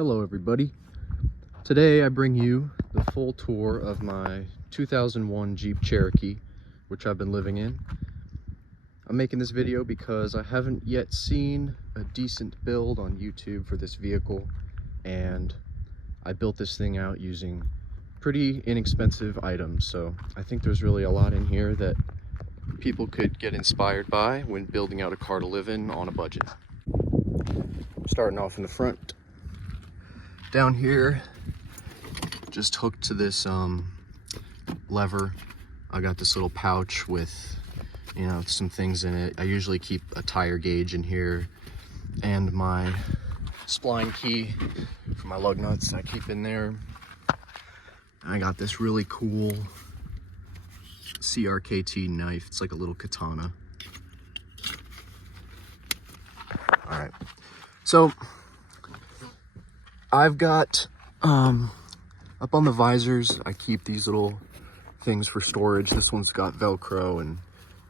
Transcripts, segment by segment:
Hello everybody. Today I bring you the full tour of my 2001 Jeep Cherokee, which I've been living in. I'm making this video because I haven't yet seen a decent build on YouTube for this vehicle, and I built this thing out using pretty inexpensive items, so I think there's really a lot in here that people could get inspired by when building out a car to live in on a budget. Starting off in the front. Down here, just hooked to this lever, I got this little pouch with, some things in it. I usually keep a tire gauge in here and my spline key for my lug nuts I keep in there. I got this really cool CRKT knife. It's like a little katana. All right, so I've got, up on the visors, I keep these little things for storage. This one's got Velcro and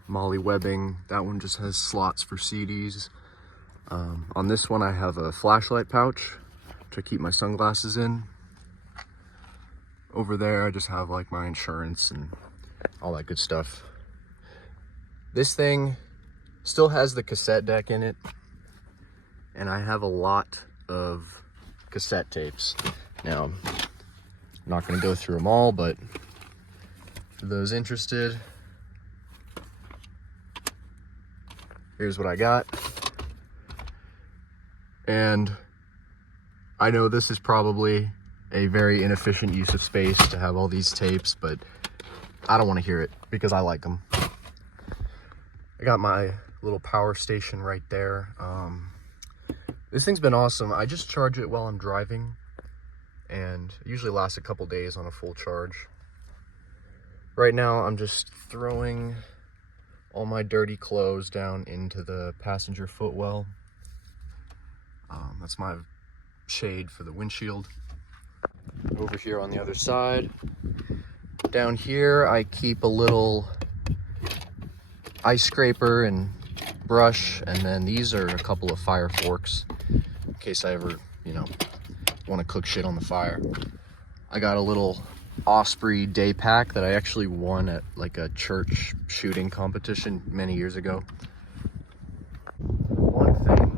Molly webbing. That one just has slots for CDs. On this one, I have a flashlight pouch to keep my sunglasses in. Over there, I just have like my insurance and all that good stuff. This thing still has the cassette deck in it, and I have a lot of cassette tapes. Now, I'm not going to go through them all, but for those interested, here's what I got. And I know this is probably a very inefficient use of space to have all these tapes, but I don't want to hear it because I like them. I got my little power station right there. This thing's been awesome. I just charge it while I'm driving, and it usually lasts a couple days on a full charge. Right now, I'm just throwing all my dirty clothes down into the passenger footwell. That's my shade for the windshield. Over here on the other side, down here, I keep a little ice scraper and brush, and then these are a couple of fire forks in case I ever, want to cook shit on the fire. I got a little Osprey day pack that I actually won at like a church shooting competition many years ago. One thing,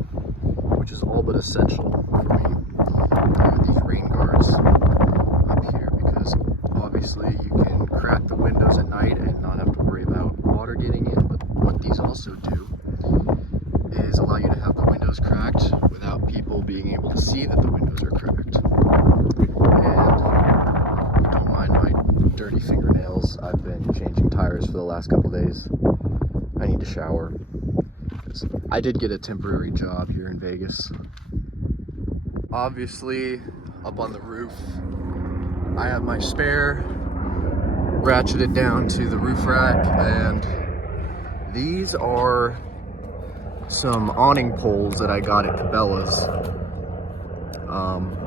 which is all but essential for me, are these rain guards up here, because obviously you can crack the windows at night and not have to worry about water getting in, but what these also do is allow you to have the windows cracked without people being able to see that the windows are cracked. And don't mind my dirty fingernails. I've been changing tires for the last couple days. I need to shower. I did get a temporary job here in Vegas. Obviously, up on the roof, I have my spare ratcheted down to the roof rack, and these are some awning poles that I got at Cabela's.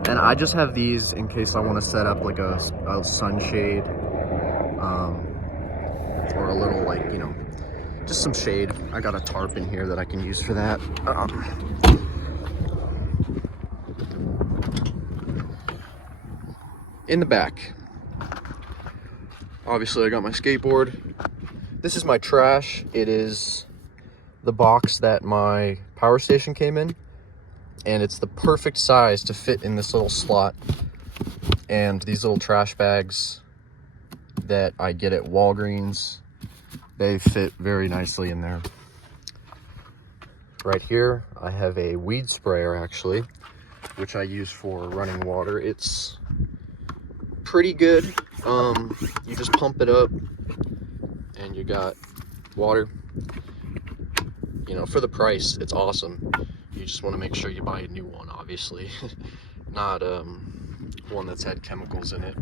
And I just have these in case I want to set up like a sunshade, or a little, just some shade. I got a tarp in here that I can use for that. In the back, obviously I got my skateboard. This is my trash. It is the box that my power station came in, and it's the perfect size to fit in this little slot. And these little trash bags that I get at Walgreens, they fit very nicely in there. Right here, I have a weed sprayer actually, which I use for running water. It's pretty good. You just pump it up and you got water. For the price, it's awesome. You just want to make sure you buy a new one, obviously. Not one that's had chemicals in it.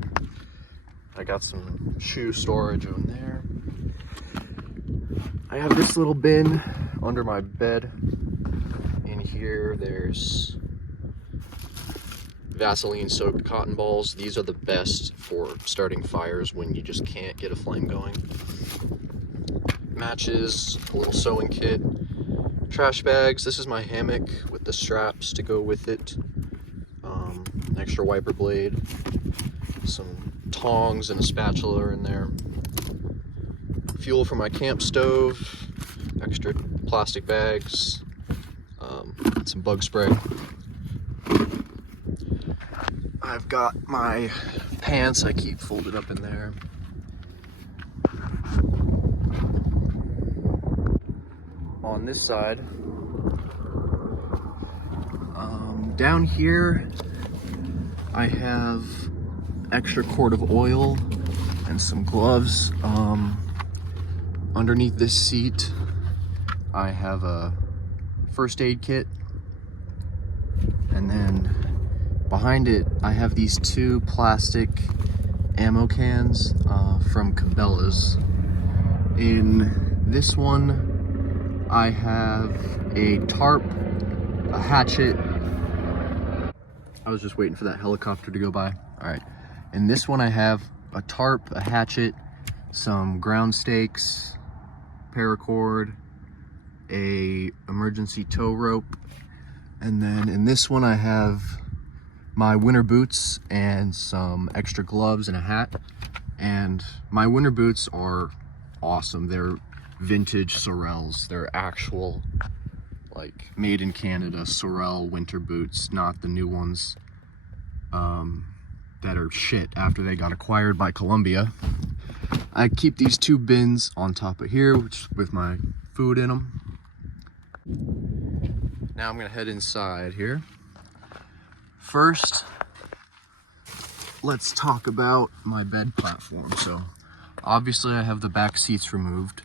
I got some shoe storage on there. I have this little bin under my bed. In here, there's Vaseline soaked cotton balls. These are the best for starting fires when you just can't get a flame going. Matches, a little sewing kit, trash bags. This is my hammock with the straps to go with it. extra wiper blade, some tongs and a spatula are in there, fuel for my camp stove, extra plastic bags, some bug spray. I've got my pants I keep folded up in there. On this side, down here, I have extra quart of oil and some gloves. Underneath this seat, I have a first aid kit, and then behind it, I have these two plastic ammo cans from Cabela's. In this one, I have a tarp, a hatchet. I was just waiting for that helicopter to go by. All right. In this one, I have a tarp, a hatchet, some ground stakes, paracord, a emergency tow rope, and then in this one, I have my winter boots and some extra gloves and a hat. And my winter boots are awesome. They're vintage Sorels. They're actual, like, made in Canada Sorel winter boots, not the new ones that are shit after they got acquired by Columbia. I keep these two bins on top of here, which with my food in them. Now I'm gonna head inside here. First, let's talk about my bed platform. So obviously I have the back seats removed.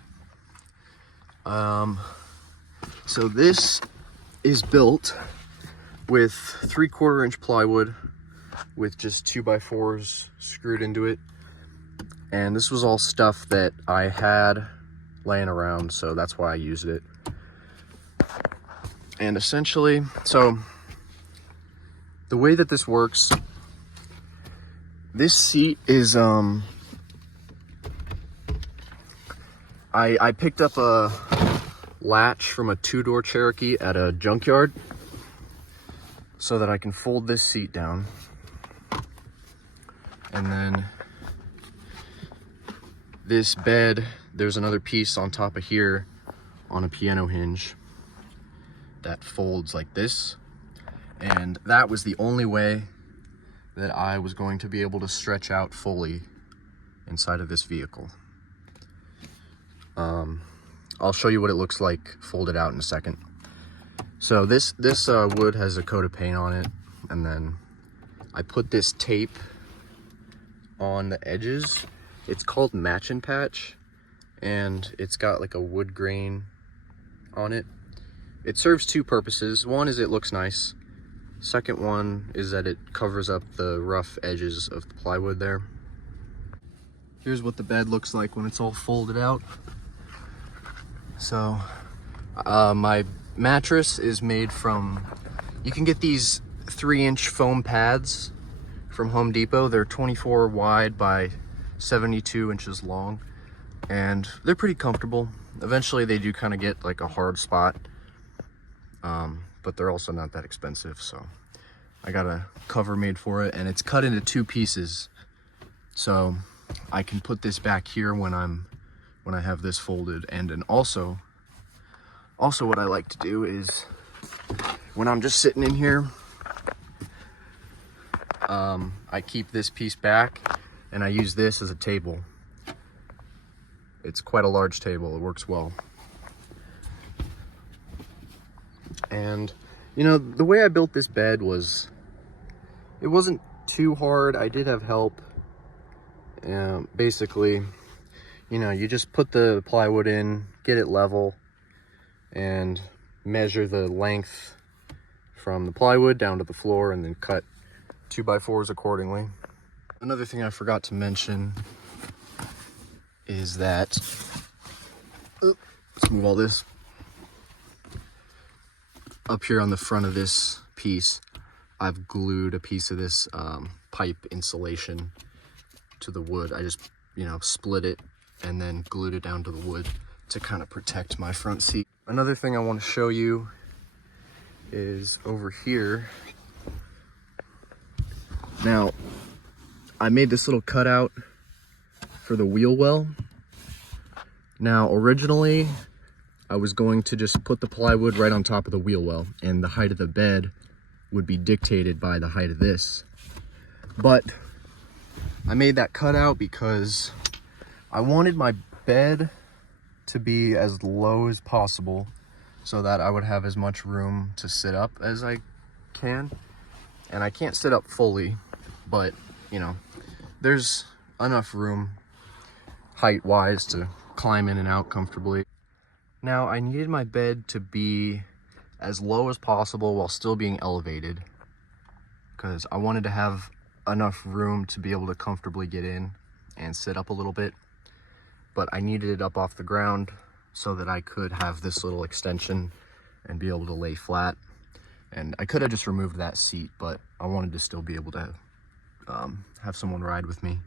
So this is built with 3/4 inch plywood with just 2x4s screwed into it. And this was all stuff that I had laying around, so that's why I used it. And essentially, so the way that this works, this seat is, I picked up a latch from a 2-door Cherokee at a junkyard so that I can fold this seat down. And then this bed, there's another piece on top of here on a piano hinge that folds like this. And that was the only way that I was going to be able to stretch out fully inside of this vehicle. I'll show you what it looks like folded out in a second. So this wood has a coat of paint on it, and then I put this tape on the edges. It's called Match and Patch, and it's got like a wood grain on it. It serves two purposes. One is it looks nice. Second one is that it covers up the rough edges of the plywood there. Here's what the bed looks like when it's all folded out. So my mattress is made from, you can get these 3-inch foam pads from Home Depot. They're 24 wide by 72 inches long, and they're pretty comfortable. Eventually they do kind of get like a hard spot, but they're also not that expensive. So I got a cover made for it, and it's cut into 2 pieces, so I can put this back here when I have this folded. And then also what I like to do is when I'm just sitting in here, I keep this piece back and I use this as a table. It's quite a large table. It works well. And you know, the way I built this bed was, it wasn't too hard. I did have help. Basically, you know, you just put the plywood in, get it level, and measure the length from the plywood down to the floor, and then cut 2x4s accordingly. Another thing I forgot to mention is that, let's move all this. Up here on the front of this piece, I've glued a piece of this pipe insulation to the wood. I just, you know, split it and then glued it down to the wood to kind of protect my front seat. Another thing I want to show you is over here. Now, I made this little cutout for the wheel well. Now, originally, I was going to just put the plywood right on top of the wheel well, and the height of the bed would be dictated by the height of this. But I made that cutout because I wanted my bed to be as low as possible so that I would have as much room to sit up as I can. And I can't sit up fully, but you know, there's enough room height-wise to climb in and out comfortably. Now, I needed my bed to be as low as possible while still being elevated, because I wanted to have enough room to be able to comfortably get in and sit up a little bit. But I needed it up off the ground so that I could have this little extension and be able to lay flat. And I could have just removed that seat, but I wanted to still be able to have someone ride with me.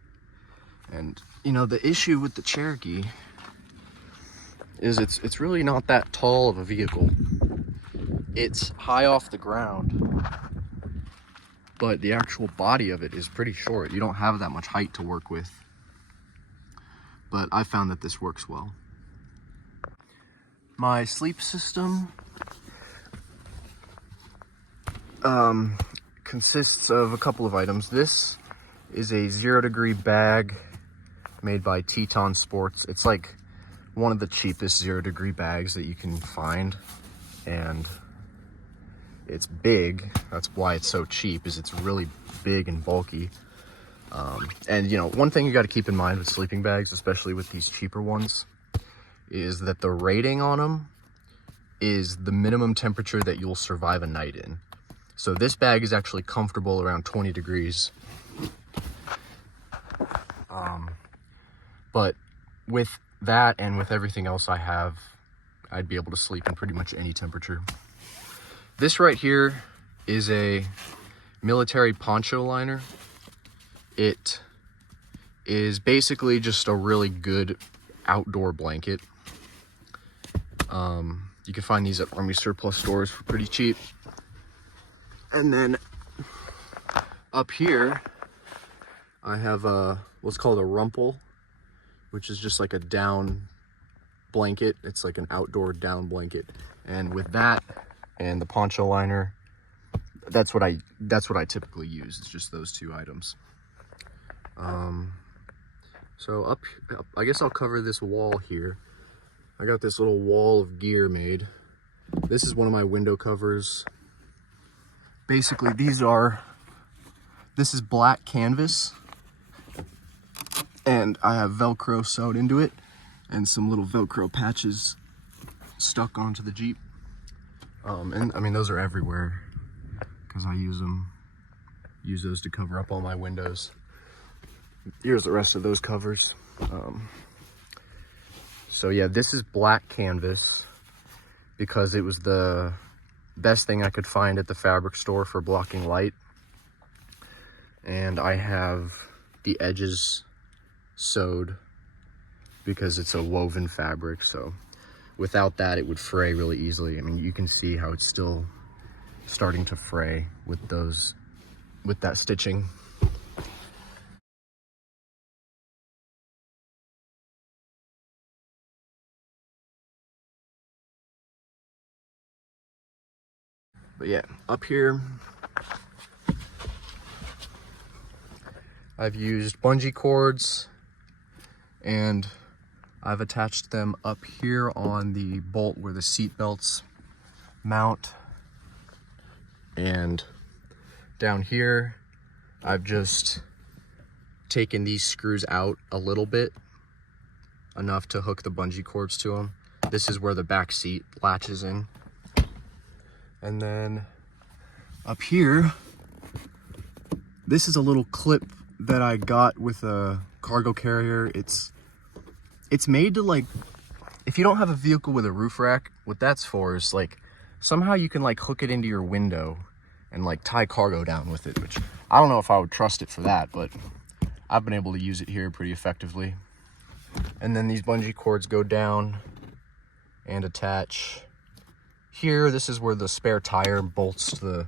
And you know, the issue with the Cherokee is it's really not that tall of a vehicle. It's high off the ground, but the actual body of it is pretty short. You don't have that much height to work with. But I found that this works well. My sleep system consists of a couple of items. This is a 0 degree bag made by Teton Sports. It's like one of the cheapest 0 degree bags that you can find, and it's big. That's why it's so cheap, is it's really big and bulky. And you know, one thing you got to keep in mind with sleeping bags, especially with these cheaper ones, is that the rating on them is the minimum temperature that you'll survive a night in. So this bag is actually comfortable around 20 degrees. But with that and with everything else I have, I'd be able to sleep in pretty much any temperature. This right here is a military poncho liner. It is basically just a really good outdoor blanket. You can find these at Army surplus stores for pretty cheap. And then up here, I have what's called a rumple, which is just like a down blanket. It's like an outdoor down blanket. And with that and the poncho liner, that's what I typically use. It's just those two items. So up, I guess I'll cover this wall here. I got this little wall of gear made. This is one of my window covers. Basically, this is black canvas, and I have Velcro sewed into it and some little Velcro patches stuck onto the Jeep. And I mean, those are everywhere because I use those to cover up all my windows. Here's the rest of those covers. So yeah, this is black canvas because it was the best thing I could find at the fabric store for blocking light. And I have the edges sewed because it's a woven fabric, so without that it would fray really easily. I mean, you can see how it's still starting to fray with that stitching. But yeah, up here, I've used bungee cords and I've attached them up here on the bolt where the seat belts mount. And down here, I've just taken these screws out a little bit, enough to hook the bungee cords to them. This is where the back seat latches in. And then up here, this is a little clip that I got with a cargo carrier. It's made to, like, if you don't have a vehicle with a roof rack, what that's for is like somehow you can like hook it into your window and like tie cargo down with it, which I don't know if I would trust it for that, but I've been able to use it here pretty effectively. And then these bungee cords go down and attach here. This is where the spare tire bolts to the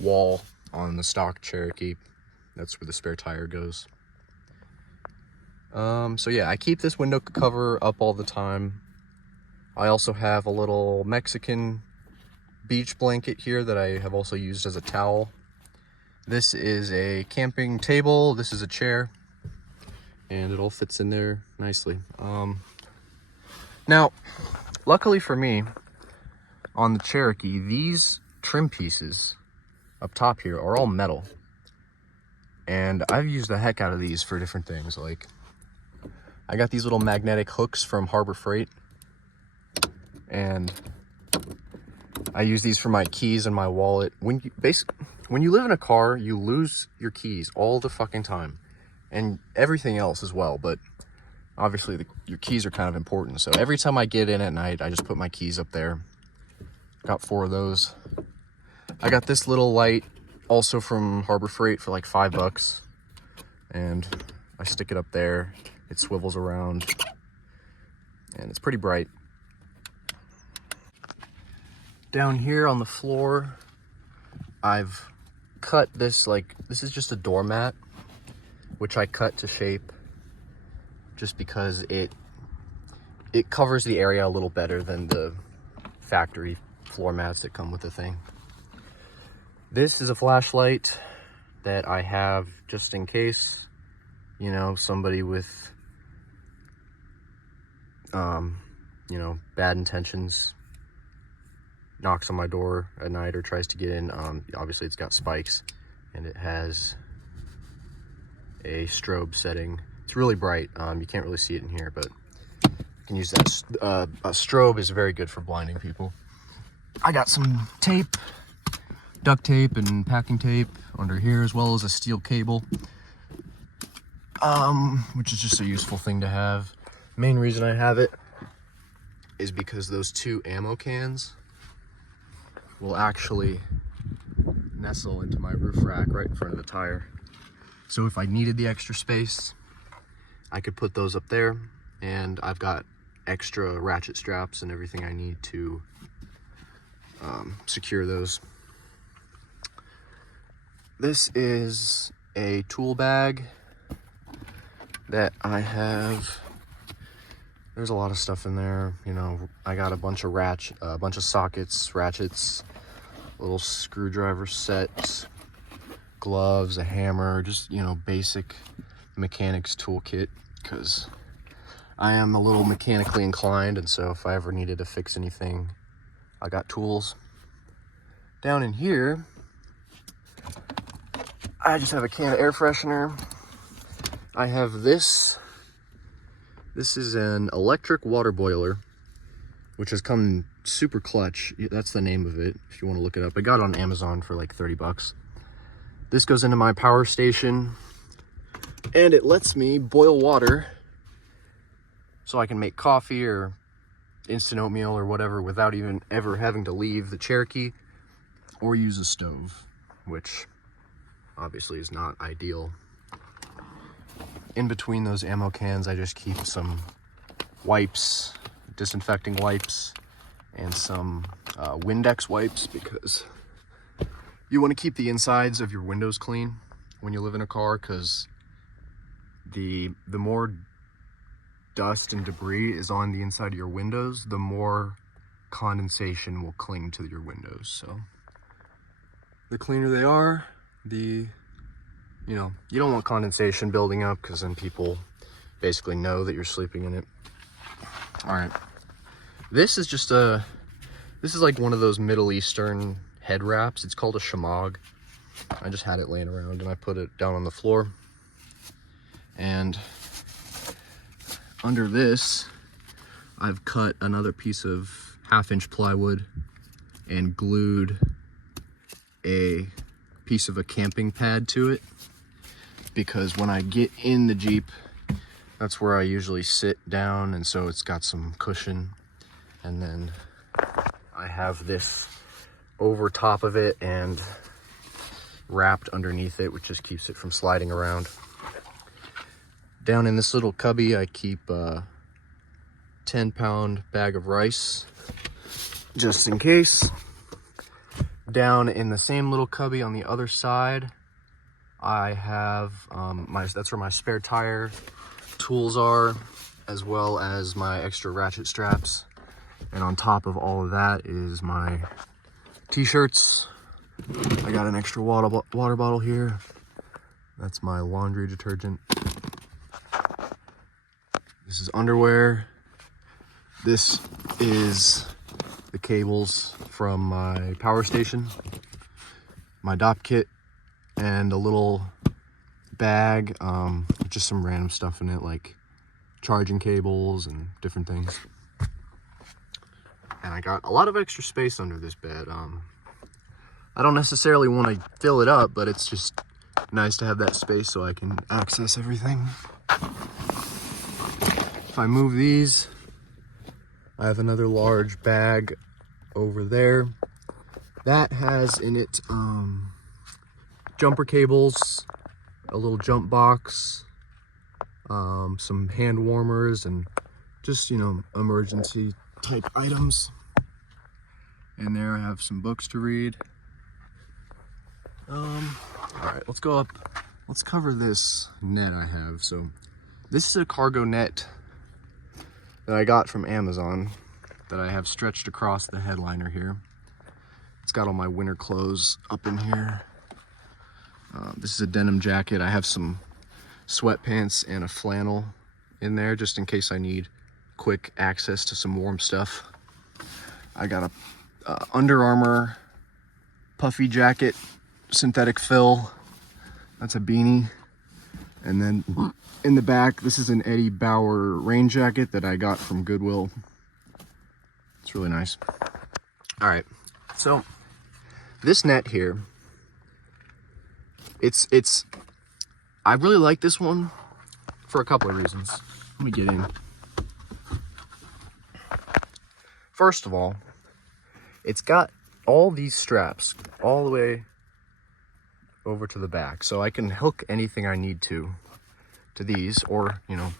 wall on the stock Cherokee. That's where the spare tire goes. So yeah, I keep this window cover up all the time. I also have a little Mexican beach blanket here that I have also used as a towel. This is a camping table. This is a chair, and it all fits in there nicely. Now, luckily for me, on the Cherokee, these trim pieces up top here are all metal. And I've used the heck out of these for different things. Like, I got these little magnetic hooks from Harbor Freight, and I use these for my keys and my wallet. When you live in a car, you lose your keys all the fucking time, and everything else as well. But obviously, your keys are kind of important. So every time I get in at night, I just put my keys up there. Got 4 of those. I got this little light also from Harbor Freight for like $5, and I stick it up there. It swivels around, and it's pretty bright. Down here on the floor, I've cut this, this is just a doormat, which I cut to shape just because it covers the area a little better than the factory floor mats that come with the thing. This is a flashlight that I have just in case, you know, somebody with, you know, bad intentions knocks on my door at night or tries to get in. Obviously it's got spikes, and it has a strobe setting. It's really bright. You can't really see it in here, but you can use that. A strobe is very good for blinding people. I got some tape, duct tape and packing tape under here, as well as a steel cable, which is just a useful thing to have. Main reason I have it is because those 2 ammo cans will actually nestle into my roof rack right in front of the tire. So if I needed the extra space, I could put those up there, and I've got extra ratchet straps and everything I need to secure those. This is a tool bag that I have. There's a lot of stuff in there. You know, I got a bunch of sockets, ratchets, little screwdriver sets, gloves, a hammer, just, you know, basic mechanics toolkit, because I am a little mechanically inclined, and so if I ever needed to fix anything, I got tools. Down in here, I just have a can of air freshener. I have this. This is an electric water boiler, which has come super clutch. That's the name of it, if you want to look it up. I got it on Amazon for like $30. This goes into my power station, and it lets me boil water so I can make coffee or instant oatmeal or whatever without even ever having to leave the Cherokee or use a stove, which obviously is not ideal. In between those ammo cans, I just keep some wipes, disinfecting wipes, and some Windex wipes, because you want to keep the insides of your windows clean when you live in a car, because the more dust and debris is on the inside of your windows, the more condensation will cling to your windows. So the cleaner they are, you know, you don't want condensation building up, because then people basically know that you're sleeping in it. All right, this is like one of those Middle Eastern head wraps. It's called a shamag. I just had it laying around, and I put it down on the floor. And under this, I've cut another piece of 1/2-inch plywood and glued a piece of a camping pad to it, because when I get in the Jeep, that's where I usually sit down, and so it's got some cushion. And then I have this over top of it and wrapped underneath it, which just keeps it from sliding around. Down in this little cubby, I keep a 10-pound bag of rice, just in case. Down in the same little cubby on the other side, I have that's where my spare tire tools are, as well as my extra ratchet straps. And on top of all of that is my t-shirts. I got an extra water bottle here. That's my laundry detergent. This is underwear. This is the cables from my power station, my DOP kit, and a little bag, just some random stuff in it, like charging cables and different things. And I got a lot of extra space under this bed. I don't necessarily want to fill it up, but it's just nice to have that space so I can access everything. If I move these, I have another large bag over there. That has in it jumper cables, a little jump box, some hand warmers, and just, you know, emergency type items. And there I have some books to read. All right, let's go up. Let's cover this net I have. So this is a cargo net that I got from Amazon that I have stretched across the headliner here. It's got all my winter clothes up in here. This is a denim jacket. I have some sweatpants and a flannel in there just in case I need quick access to some warm stuff. I got a Under Armour puffy jacket, synthetic fill. That's a beanie. And then in the back, this is an Eddie Bauer rain jacket that I got from Goodwill. It's really nice. All right, so this net here, I really like this one for a couple of reasons. Let me get in. First of all, it's got all these straps all the way over to the back, so I can hook anything I need to these, or, you know,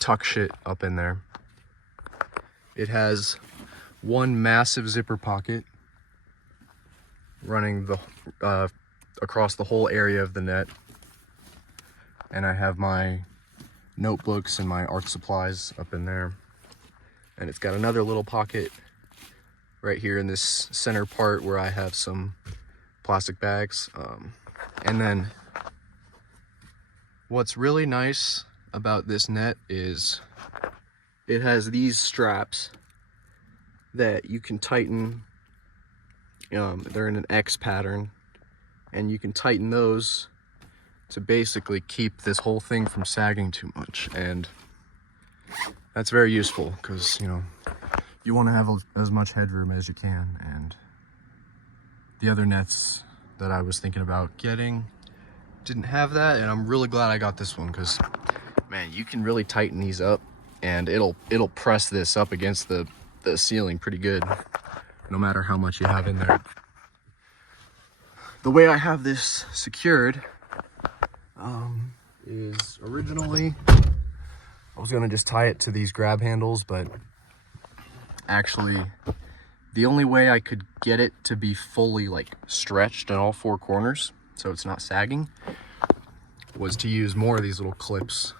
tuck shit up in there. It has one massive zipper pocket running the across the whole area of the net, and I have my notebooks and my art supplies up in there. And it's got another little pocket right here in this center part where I have some plastic bags. And then what's really nice about this net is it has these straps that you can tighten. They're in an X pattern, and you can tighten those to basically keep this whole thing from sagging too much. And that's very useful because, you know, you want to have as much headroom as you can. And the other nets that I was thinking about getting didn't have that, and I'm really glad I got this one because, man, you can really tighten these up, and it'll press this up against the ceiling pretty good, no matter how much you have in there. The way I have this secured is originally I was gonna just tie it to these grab handles, but actually the only way I could get it to be fully like stretched in all four corners so it's not sagging was to use more of these little clips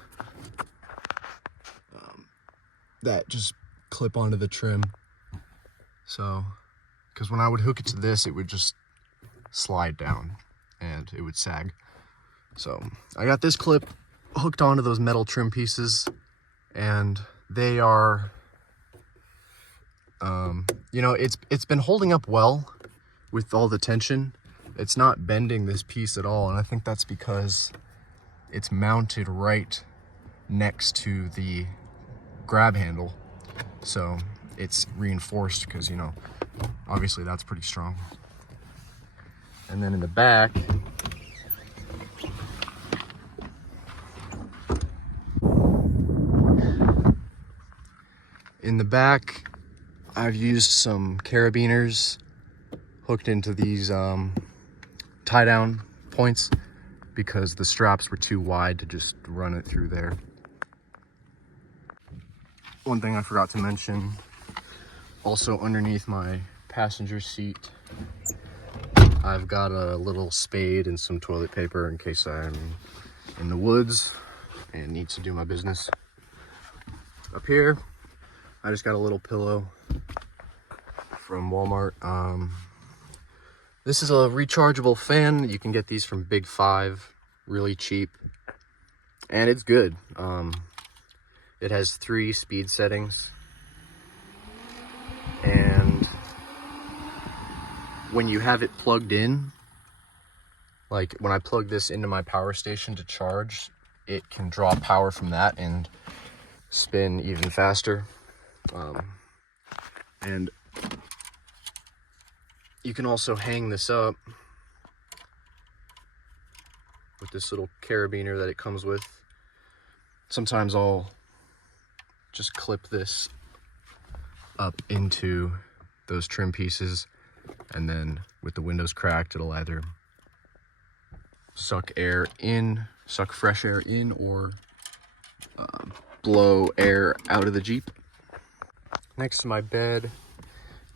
that just clip onto the trim. So, because when I would hook it to this, it would just slide down and it would sag. So I got this clip hooked onto those metal trim pieces, and they are, you know, it's been holding up well with all the tension. It's not bending this piece at all, and I think that's because it's mounted right next to the grab handle, so it's reinforced because, you know, obviously that's pretty strong. And then in the back, I've used some carabiners hooked into these tie down points because the straps were too wide to just run it through there. One thing I forgot to mention, also underneath my passenger seat, I've got a little spade and some toilet paper in case I'm in the woods and need to do my business. Up here, I just got a little pillow from Walmart. This is a rechargeable fan. You can get these from Big 5, really cheap, and it's good. It has 3 speed settings, and when you have it plugged in, like when I plug this into my power station to charge, it can draw power from that and spin even faster. And you can also hang this up with this little carabiner that it comes with. Sometimes I'll just clip this up into those trim pieces, and then with the windows cracked, it'll either suck fresh air in, or blow air out of the Jeep. Next to my bed,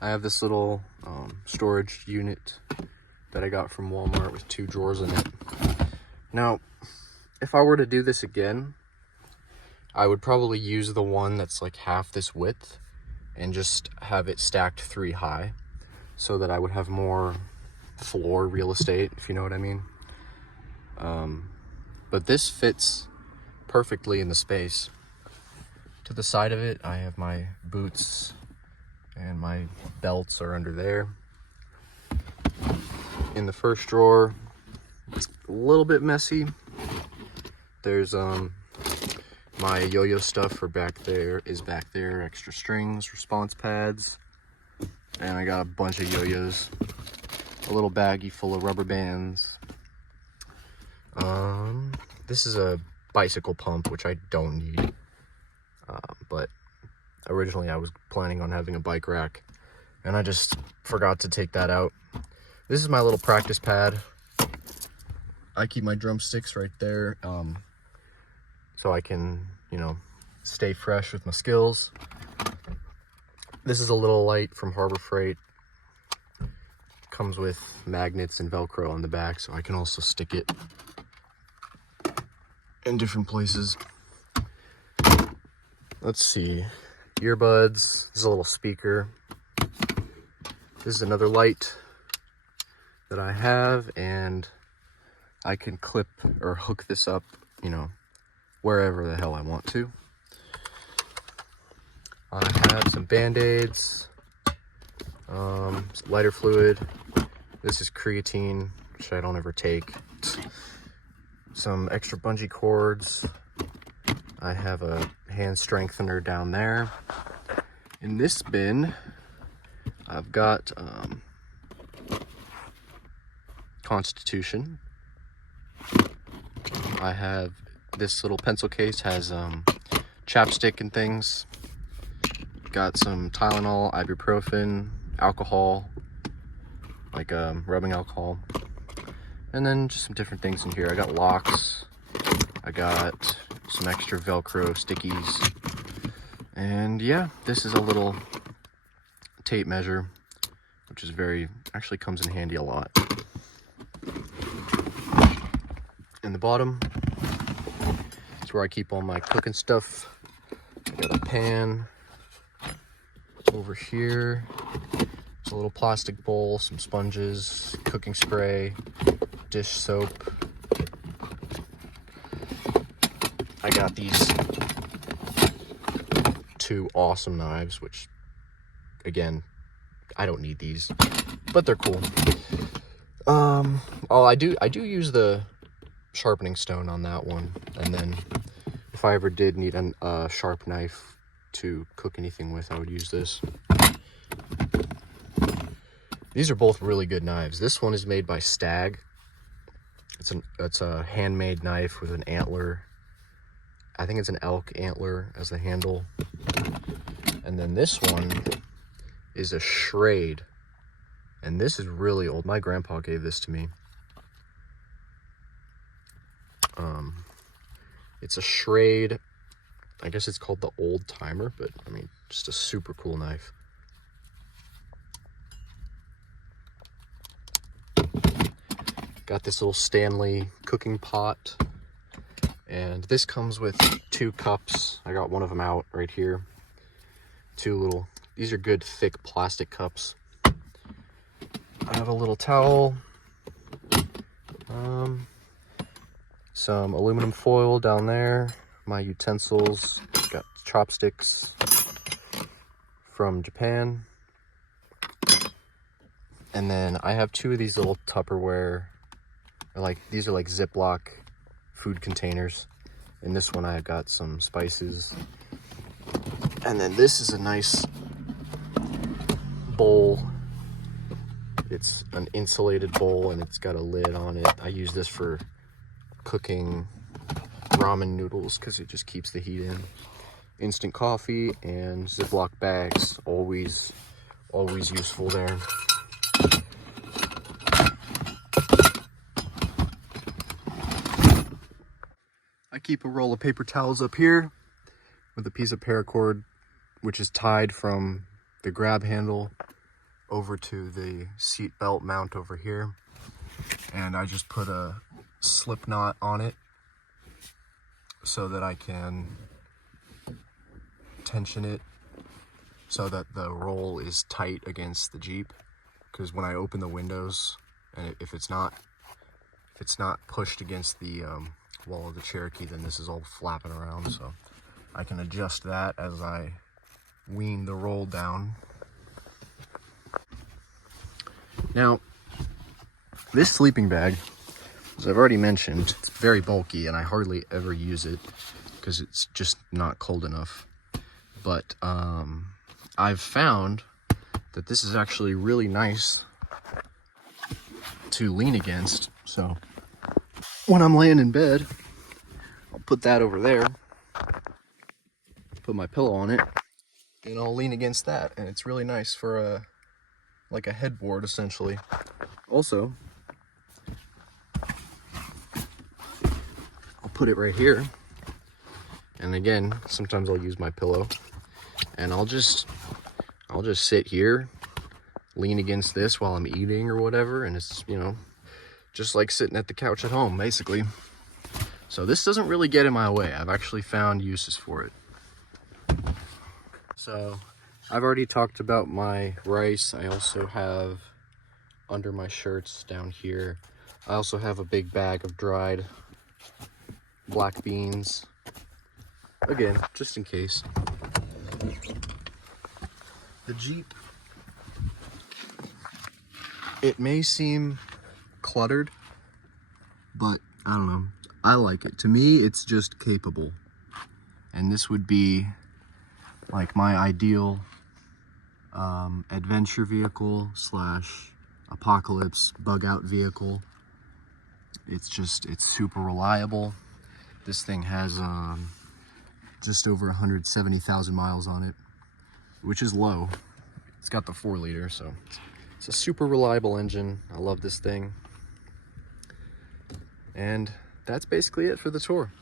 I have this little storage unit that I got from Walmart with 2 drawers in it. Now, if I were to do this again, I would probably use the one that's like half this width and just have it stacked 3 high so that I would have more floor real estate, if you know what I mean. But this fits perfectly in the space. To the side of it, I have my boots, and my belts are under there. In the first drawer, it's a little bit messy. There's my yo-yo stuff back there, extra strings, response pads, and I got a bunch of yo-yos. A little baggie full of rubber bands. This is a bicycle pump, which I don't need. But originally I was planning on having a bike rack, and I just forgot to take that out. This is my little practice pad. I keep my drumsticks right there, so I can, stay fresh with my skills. This is a little light from Harbor Freight. Comes with magnets and Velcro on the back, so I can also stick it in different places. Let's see, earbuds. This is a little speaker. This is another light that I have, and I can clip or hook this up, wherever the hell I want to. I have some Band-Aids, lighter fluid. This is creatine, which I don't ever take. Some extra bungee cords. I have a hand strengthener down there. In this bin, I've got Constitution. I have this little pencil case, has chapstick and things. Got some Tylenol, ibuprofen, alcohol, like rubbing alcohol. And then just some different things in here. I got locks. I got some extra Velcro stickies. And yeah, this is a little tape measure, which is actually comes in handy a lot. In the bottom is where I keep all my cooking stuff. I got a pan. Over here, it's a little plastic bowl, some sponges, cooking spray, dish soap. I got these 2 awesome knives, which, again, I don't need these, but they're cool. I do use the sharpening stone on that one, and then if I ever did need a sharp knife to cook anything with, I would use this. These are both really good knives. This one is made by Stag. It's a handmade knife with an antler. I think it's an elk antler as the handle. And then this one is a Schrade, and this is really old. My grandpa gave this to me. It's a Schrade. I guess it's called the Old Timer, but I mean, just a super cool knife. Got this little Stanley cooking pot, and this comes with 2 cups. I got one of them out right here. 2 little, these are good thick plastic cups. I have a little towel, some aluminum foil down there, my utensils, got chopsticks from Japan, and then I have 2 of these little Tupperware, these are like Ziploc food containers. In this one I've got some spices, and then this is a nice bowl. It's an insulated bowl and it's got a lid on it. I use this for cooking ramen noodles because it just keeps the heat in. Instant coffee and Ziploc bags, always useful there. I keep a roll of paper towels up here with a piece of paracord, which is tied from the grab handle over to the seat belt mount over here, and I just put a slip knot on it so that I can tension it so that the roll is tight against the Jeep, because when I open the windows, and if it's not pushed against the wall of the Cherokee, then this is all flapping around. So I can adjust that as I wean the roll down. Now, this sleeping bag, as I've already mentioned, it's very bulky and I hardly ever use it because it's just not cold enough. But I've found that this is actually really nice to lean against. So when I'm laying in bed, I'll put that over there, put my pillow on it, and I'll lean against that. And it's really nice for like a headboard, essentially. Also, I'll put it right here, and again, sometimes I'll use my pillow, and I'll just sit here, lean against this while I'm eating or whatever, and it's, you know, just like sitting at the couch at home, basically. So this doesn't really get in my way. I've actually found uses for it. So I've already talked about my rice. I also have, under my shirts down here, I also have a big bag of dried black beans. Again, just in case. The Jeep, it may seem cluttered, but I don't know. I like it. To me, it's just capable. And this would be like my ideal adventure vehicle slash apocalypse bug out vehicle. It's super reliable. This thing has just over 170,000 miles on it, which is low. It's got the 4-liter, so it's a super reliable engine. I love this thing. And that's basically it for the tour.